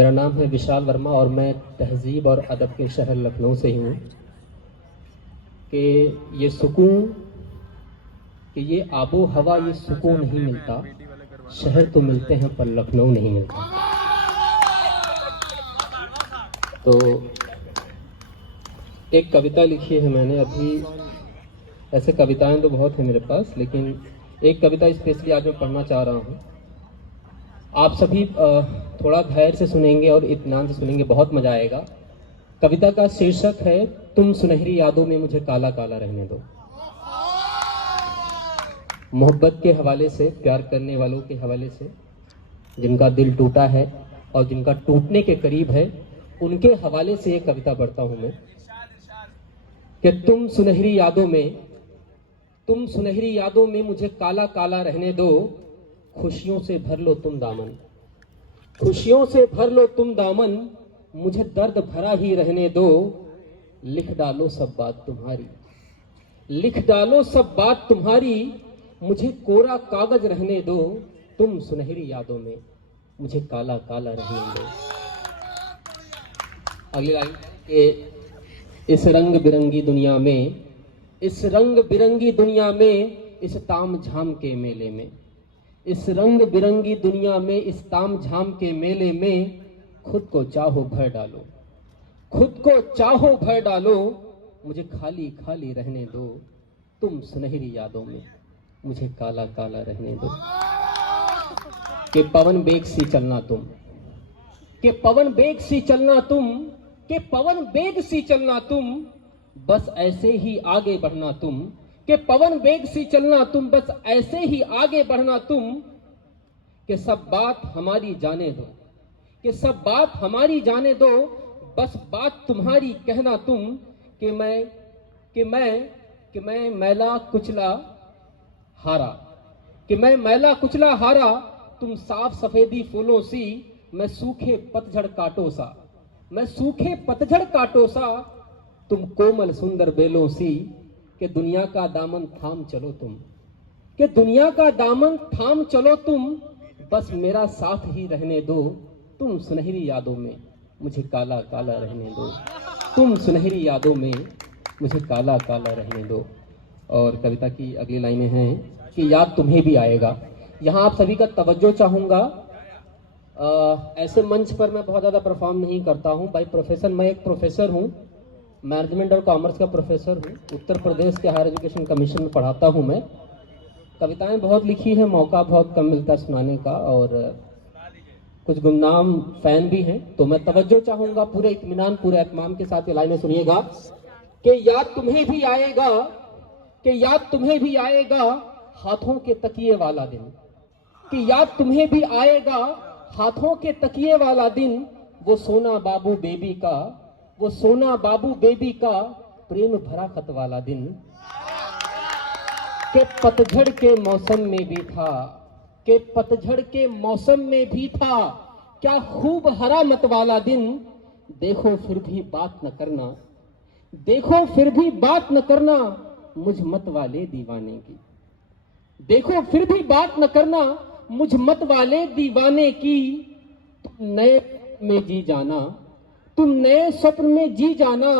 मेरा नाम है विशाल वर्मा और मैं तहज़ीब और अदब के शहर लखनऊ से ही हूँ। कि ये सुकून, कि ये आबो हवा, ये सुकून नहीं मिलता। शहर तो मिलते हैं पर लखनऊ नहीं मिलता। तो एक कविता लिखी है मैंने अभी। ऐसे कविताएं तो बहुत है मेरे पास, लेकिन एक कविता स्पेशली आज मैं पढ़ना चाह रहा हूँ। आप सभी थोड़ा धैर्य से सुनेंगे और इत्मीनान से सुनेंगे, बहुत मजा आएगा। कविता का शीर्षक है तुम सुनहरी यादों में मुझे काला काला रहने दो। मोहब्बत के हवाले से, प्यार करने वालों के हवाले से, जिनका दिल टूटा है और जिनका टूटने के करीब है, उनके हवाले से ये कविता पढ़ता हूं मैं। कि तुम सुनहरी यादों में मुझे काला काला रहने दो। खुशियों से भर लो तुम दामन, खुशियों से भर लो तुम दामन, मुझे दर्द भरा ही रहने दो। लिख डालो सब बात तुम्हारी, लिख डालो सब बात तुम्हारी, मुझे कोरा कागज रहने दो। तुम सुनहरी यादों में मुझे काला काला रहने दो। अगली लाइन के इस रंग बिरंगी दुनिया में, इस रंग बिरंगी दुनिया में, इस ताम झाम के मेले में, इस रंग बिरंगी दुनिया में, इस ताम झाम के मेले में, खुद को चाहो भर डालो, खुद को चाहो भर डालो, मुझे खाली खाली रहने दो। तुम सुनहरी यादों में मुझे काला काला रहने दो। कि पवन बेग सी चलना तुम, कि पवन बेग सी चलना तुम, कि पवन बेग सी चलना तुम, बस ऐसे ही आगे बढ़ना तुम। कि पवन बेग सी चलना तुम, बस ऐसे ही आगे बढ़ना तुम। कि सब बात हमारी जाने दो, कि सब बात हमारी जाने दो, बस बात तुम्हारी कहना तुम। कि मैं मैला कुचला हारा, कि मैं मैला कुचला हारा, तुम साफ सफेदी फूलों सी, मैं सूखे पतझड़ कांटों सा, मैं सूखे पतझड़ कांटों सा, तुम कोमल सुंदर बेलों सी। कि दुनिया का दामन थाम चलो तुम, कि दुनिया का दामन थाम चलो तुम, बस मेरा साथ ही रहने दो। तुम सुनहरी यादों में मुझे काला काला रहने दो। तुम सुनहरी यादों में मुझे काला काला रहने दो। और कविता की अगली लाइनें हैं कि याद तुम्हें भी आएगा। यहाँ आप सभी का तवज्जो चाहूँगा। ऐसे मंच पर मैं बहुत ज़्यादा परफॉर्म नहीं करता हूँ। बाय प्रोफेशन मैं एक प्रोफेसर हूँ, मैनेजमेंट और कॉमर्स का प्रोफेसर हूँ। उत्तर प्रदेश के हायर एजुकेशन कमीशन में पढ़ाता हूँ मैं। कविताएं बहुत लिखी है, मौका बहुत कम मिलता सुनाने का, और कुछ गुमनाम फैन भी हैं। तो मैं तवज्जो चाहूँगा, पूरे इत्मीनान, पूरे एहतमाम के साथ ये लाइनें सुनिएगा। कि याद तुम्हें भी आएगा, कि याद तुम्हें भी आएगा, हाथों के तकिए वाला दिन। कि याद तुम्हें भी आएगा, हाथों के तकिए वाला दिन, वो सोना बाबू बेबी का, वो सोना बाबू बेबी का प्रेम भरा खत वाला दिन। के पतझड़ के मौसम में भी था, के पतझड़ के मौसम में भी था, क्या खूब हरा मत वाला दिन। देखो फिर भी बात न करना, देखो फिर भी बात न करना, मुझ मत वाले दीवाने की। देखो फिर भी बात न करना, मुझ मत वाले दीवाने की। तुम नए में जी जाना, तुम नए स्वप्न में जी जाना,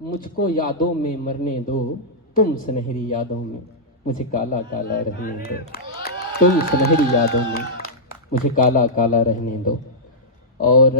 मुझको यादों में मरने दो। तुम सुनहरी यादों में मुझे काला काला रहने दो। तुम सुनहरी यादों में मुझे काला काला रहने दो। और